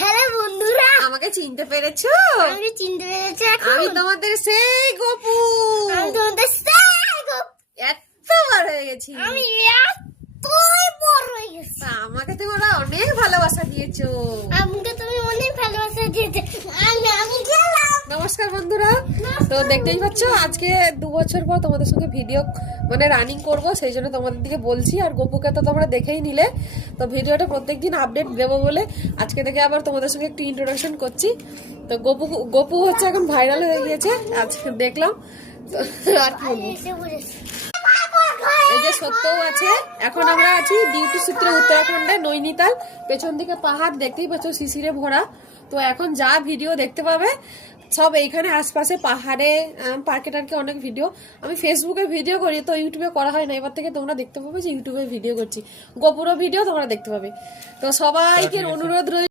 Hello বন্ধুরা, আমাকে চিনতে পেরেছো? আমি চিনতে পেরেছি। আমি তোমাদের সেই গপু। আমি তোমাদের সেই গপু। এত বড় হয়ে গেছি। আমি এতই বড় হয়ে গেছি। আমাকে তোমরা অনেক ভালোবাসা দিয়েছো। আমাকে তুমি অনেক ভালোবাসা দিয়েছে। আমি গেলাম। নমস্কার বন্ধুরা। তো দেখতেই পাচ্ছ আজকে 2 বছর পর তোমাদের সঙ্গে ভিডিও মানে রানিং করব, সেই জন্য তোমাদের দিকে বলছি। আর গপুকে তো তোমরা দেখেই নিলে, তো ভিডিওটা প্রত্যেকদিন আপডেট দেবো বলে আজকে থেকে আবার তোমাদের সঙ্গে একটু ইন্ট্রোডাকশন করছি। তো গপু হচ্ছে এখন ভাইরাল হয়ে গিয়েছে, আজকে দেখলাম। তো আর কি বলবো, এই যে সত্যও আছে। এখন আমরা আছি ডিউটি সূত্রে উত্তরাখণ্ডে নৈনিতাল। পেছন দিকে পাহাড় দেখতেই পাচ্ছ, শিশিরে ভরা। তো এখন যা ভিডিও দেখতে পাবে সব এইখানে আশপাশে পাহাড়ে, পার্কে টার্কে অনেক ভিডিও। আমি ফেসবুকে ভিডিও করি, তো ইউটিউবে করা হয় না। এবার থেকে তোমরা দেখতে পাবে যে ইউটিউবে ভিডিও করছি, গোপুরো ভিডিও তোমরা দেখতে পাবে। তো সবাইকে অনুরোধ রয়েছে